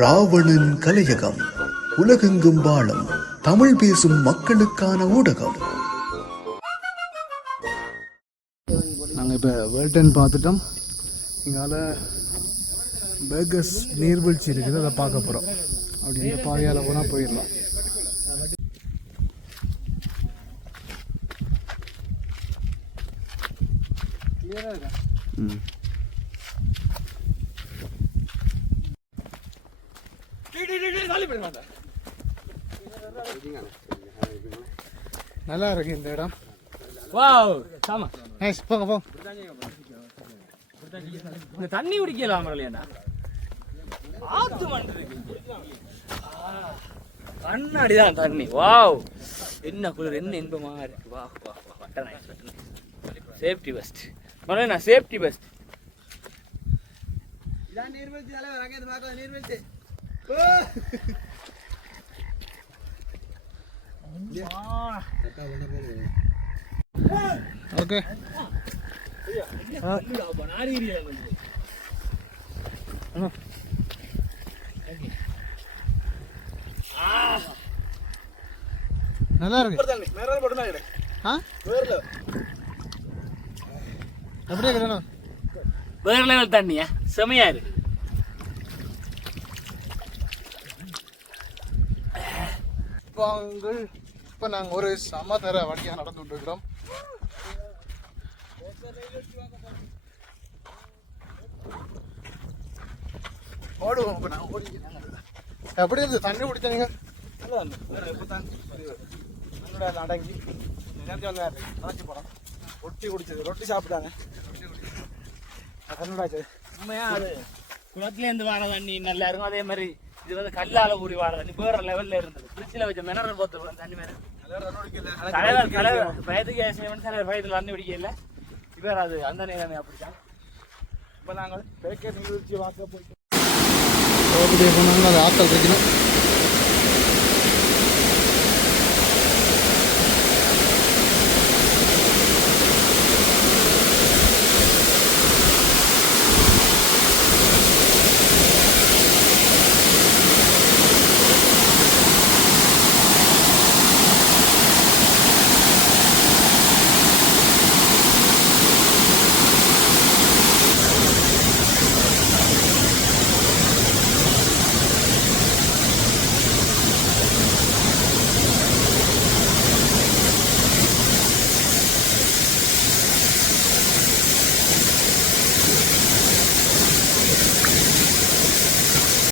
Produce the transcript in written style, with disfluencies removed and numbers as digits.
ராவணன் கலையகம், உலகெங்கும் வாழும் தமிழ் பேசும் மக்களுக்கான ஊடகம். நாங்கள் இப்போ வேல்டன் பார்த்துட்டோம். இங்கால பேகஸ் நீர்வீழ்ச்சி இருக்குது, அதை பார்க்க போகிறோம். அப்படி இந்த பாதையால் போனால் போயிடலாம். நல்லா இருக்கு இந்த இடம். வாவ் சாமா நைஸ். போங்க போங்க. இந்த தண்ணி குடிக்கலாம் மரலையாண்டா. ஆத்து மண் இருக்கு. கண்ணாடிதான் தண்ணி. வாவ் என்ன குளிர், என்ன இன்பமா இருக்கு. வா வா வா வட்ட நைஸ். சேஃப்டி பெஸ்ட் மரலையா, சேஃப்டி பெஸ்ட். இதான் நீர்வீழ்ச்சி தலைவர், அங்கே இருந்து பார்க்கலாம் நீர்வீழ்ச்சி. ஓகே நல்லா இருக்கு. அப்படியே கிடையாது, வேற லெவல் தண்ணியா, செமையா இருக்கு. இப்போ நாங்கள் ஒரு சமதர வழியாக நடந்து கொண்டிருக்கிறோம். ஓடுவோம். இப்போ நாங்கள் ஓடிக்கிறாங்க. எப்படி இருந்து தண்ணி குடிச்சா நீங்கள்? அடங்கி அடைச்சி போனோம். ரொட்டி குடிச்சது, ரொட்டி சாப்பிட்டாங்க. உண்மையா அது குளத்துலேருந்து வர தண்ணி நல்லா இருக்கும். அதே மாதிரி இது வந்து கல்லால ஊறி வர தண்ணி வேற லெவல்ல இருந்தது. ஃப்ரிட்ஜில் வச்ச மினரல் போத்து தண்ணி மாதிரி தலைவர் வயதுக்கு தலைவர் வயதில் தண்ணி பிடிக்கல. இப்போ அது அந்த நேரம் அப்படித்தான். இப்போ நாங்கள் பேக்கர் நீர்வீழ்ச்சி பார்க்க போயிட்டு அப்படியே போனாங்க. அது ஆத்தல் இருக்குன்னு